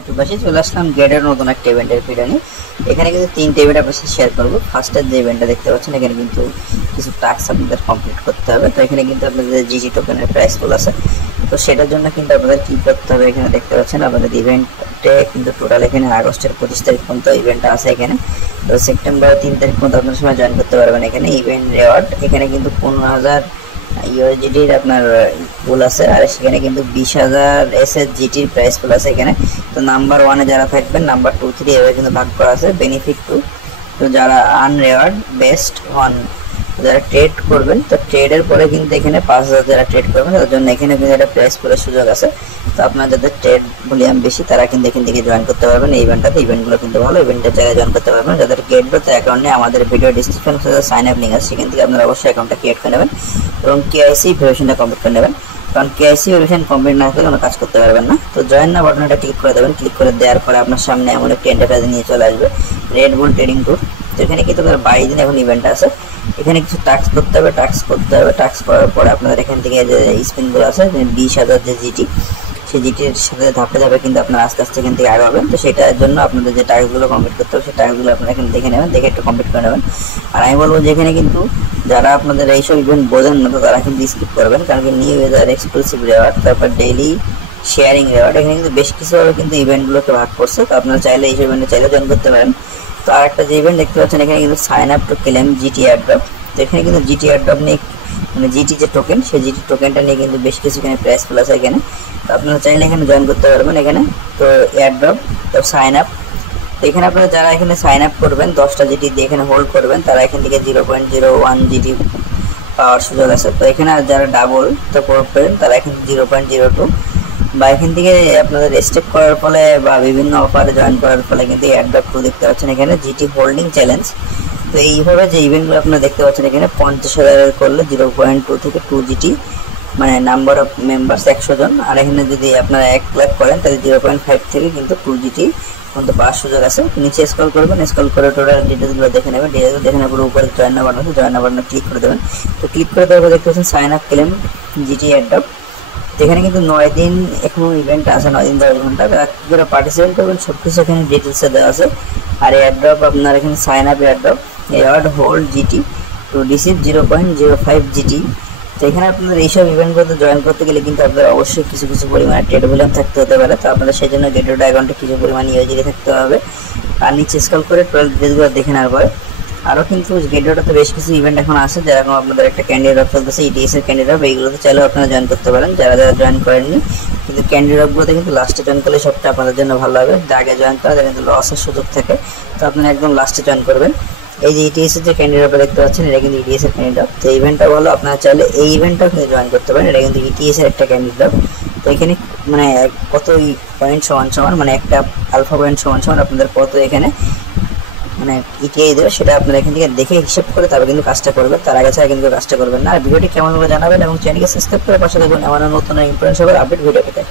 একটু পাশে চলে আসলাম গেটের নতুন একটা ইভেন্টের ভিডিও নিয়ে। এখানে কিন্তু তিনটে ইভেন্ট আপনার সাথে শেয়ার করবো। ফার্স্টের যে ইভেন্টটা দেখতে পাচ্ছেন, এখানে কিন্তু কিছু টাস্ক আপনাদের কমপ্লিট করতে হবে। তো এখানে কিন্তু আপনাদের জিজি টোকেনের প্রাইস ফুল আছে। তো সেটার জন্য কিন্তু আপনাদের কি করতে হবে, এখানে দেখতে পাচ্ছেন আপনাদের ইভেন্টে কিন্তু টোটাল এখানে আগস্টের 25 তারিখ পর্যন্ত ইভেন্টটা আছে। এখানে তো সেপ্টেম্বর 3 তারিখ পর্যন্ত আপনার সময় জয়েন করতে পারবেন। এখানে ইভেন্ট রেওয়ার্ড এখানে কিন্তু 15,000 ইউএসডিটির আপনার পুল আছে, আর সেখানে কিন্তু 20,000 এসএসজিটির প্রাইস পুল আছে এখানে। তো নাম্বার 1-এ যারা থাকবেন, নাম্বার 2, 3 এভাবে কিন্তু ভাগ করা আছে বেনিফিট টু। তো যারা আনরেওয়ার্ড বেস্ট 1 যারা ট্রেড করবেন, তো ট্রেডের পরে কিন্তু এখানে 5,000 যারা ট্রেড করবেন তার জন্য এখানে কিন্তু একটা প্রাইস পুলের সুযোগ আছে। তো আপনার যাদের ট্রেড ভলিউম বেশি তারা কিন্তু এখান থেকে জয়েন করতে পারবেন এই ইভেন্টটাতে। ইভেন্টগুলো কিন্তু ভালো, ইভেন্টের জায়গায় জয়েন করতে পারবেন। যাদের গেট ব্রোতে অ্যাকাউন্ট নেই, আমাদের video description sign up link আছে, সেখান থেকে আপনারা অবশ্যই অ্যাকাউন্টটা ক্রিয়েট করে নেবেন এবং কেআইসি ভেরিফিকেশনটা কমপ্লিট করে নেবেন। কারণ কেআইসি ভেরিফিকেশন কমপ্লিট না করলে কোনো কাজ করতে পারবেন না। তো জয়েন না বাটনটা ক্লিক করে দেবেন। ক্লিক করে দেওয়ার পরে আপনার সামনে এমন একটি এন্টারপ্রাইজ নিয়ে চলে আসবে, রেড বুল ট্রেডিং ট্যুর। তো এখানে কিন্তু আপনার 22 দিন এখন ইভেন্ট আছে। এখানে কিছু টাস্ক করতে হবে, টাস্ক করার পরে আপনাদের এখান থেকে যে স্পিনগুলো আছে 20,000 যে জিটি, সেই জিটির সাথে ধাপে ধাপে কিন্তু আপনারা আস্তে আস্তে এখান থেকে আগাবেন। তো সেটার জন্য আপনাদের যে টাস্কগুলো কমপ্লিট করতে হবে সেই টাস্কগুলো আপনারা এখানে দেখে নেবেন, দেখে একটু কমপ্লিট করে নেবেন। আর আমি বলবো যে এখানে কিন্তু যারা আপনাদের এইসব ইভেন্ট বোঝেন না, তো তারা কিন্তু স্কিপ করবেন, কারণ কি নিউ ইউজার এক্সক্লুসিভ রেওয়ার্ড, তারপর ডেইলি শেয়ারিং রেওয়ার্ড, এখানে কিন্তু বেশ কিছুভাবে কিন্তু ইভেন্টগুলোকে ভাগ করছে। তো আপনারা চাইলে এইসব ইভেন্টে চাইলে জয়েন করতে পারেন। তো আর একটা যে ইভেন্ট দেখতে পাচ্ছেন, এখানে কিন্তু sign up to claim GT airdrop. তো এখানে কিন্তু জিটি এয়ারড্রপ নিয়ে, মানে জিটি যে টোকেন, সেই জিটি টোকেনটা নিয়ে কিন্তু বেশ কিছু এখানে প্রাইস ফুল আছে এখানে। তো আপনারা চাইলে এখানে জয়েন করতে পারবেন এখানে। তো এয়ারড্রপ, তো সাইন আপ, তো এখানে আপনারা যারা এখানে সাইন আপ করবেন 10টা জিটি দিয়ে এখানে হোল্ড করবেন, তারা এখান থেকে 0.01 জিটি পাওয়ার সুযোগ আছে। তো এখানে যারা ডাবল তো করবেন তারা এখানে 0.02, বা এখান থেকে আপনাদের স্টেক করার ফলে বা বিভিন্ন অফারে জয়েন করার ফলে কিন্তু এয়ারড্রপ 2 দেখতে পাচ্ছেন এখানে জিটি হোল্ডিং চ্যালেঞ্জ। তো এইভাবে যে ইভেন্টগুলো আপনারা দেখতে পাচ্ছেন এখানে 50,000 করলে 0.2 থেকে 2 জিটি, মানে নাম্বার অফ মেম্বার্স 100 জন। আর এখানে যদি আপনারা 1 লাখ করেন তাহলে 0.5 থেকে কিন্তু 2 জিটি পর্যন্ত পাওয়ার সুযোগ আছে। নিচে স্ক্রল করবেন, স্ক্রল করে টোটাল ডিটেলসগুলো দেখে নেবেন। ডিটেলসগুলো দেখে নেওয়ার উপরে জয়েন না বাটন আছে, জয়েন না বাটনে ক্লিক করে দেবেন। তো ক্লিক করে দেওয়ার পর দেখতে পাচ্ছেন sign up claim GT airdrop. যেখানে কিন্তু 9 দিন এখনো ইভেন্ট আছে, 9 দিন 10 ঘন্টা কী করে পার্টিসিপেট করবেন সব কিছু এখানে ডিটেলসে দেওয়া আছে। আর এয়ারড্রপ আপনার এখানে sign up airdrop aired hold GT to receive 0.05 GT. তো এখানে আপনাদের এইসব ইভেন্টগুলোতে জয়েন করতে গেলে কিন্তু আপনাদের অবশ্যই কিছু কিছু পরিমাণে ট্রেড ভলিউম থাকতে হতে পারে। তো আপনাদের সেই জন্য গেটওয়ে অ্যাকাউন্টে কিছু পরিমাণ ইউএসডি থাকতে হবে। আর নিচে স্ক্রল করে 12 ডিটেলসগুলো দেখে নেওয়ার পরে আরও কিন্তু গেটওয়েটাতে বেশ কিছু ইভেন্ট এখন আছে, যেরকম আপনাদের একটা ক্যান্ডিডেট চলতেছে ইটিএস এর ক্যান্ডিডেট, এইগুলোতে চাইলেও আপনারা জয়েন করতে পারেন যারা যারা জয়েন করেননি। কিন্তু ক্যান্ডিডেটগুলোতে কিন্তু লাস্টে জয়েন করলে সবটা আপনাদের জন্য ভালো হবে। আগে জয়েন করা যায় কিন্তু লসের সুযোগ থাকে, তো আপনারা একদম লাস্টে জয়েন করবেন। এই যে ইটিএস এর যে ক্যান্ডিডেটটা দেখতে পাচ্ছেন, এটা কিন্তু ইটিএস এর ক্যান্ডিডেট। তো ইভেন্টটা ভালো, আপনারা চাইলে এই ইভেন্টটাও কিন্তু জয়েন করতে পারেন। এটা কিন্তু ইটিএস এর একটা ক্যান্ডিডেট। তো এখানে মানে কত পয়েন্ট সমান মানে একটা আলফা পয়েন্ট সমান আপনাদের কত এখানে মানে ইটিআই দেবে, সেটা আপনারা এখান থেকে দেখে হিসাব করে তারপর কিন্তু কাজটা করবেন। তার আগে ছাড়া কিন্তু কাজটা করবেন না। আর ভিডিওটি কেমন হলো জানাবেন এবং চ্যানেলকে সাবস্ক্রাইব করে পাশে দেখবেন এমন নতুন ইম্পর্টেন্ট সবার আপডেট ভিডিও পেতে।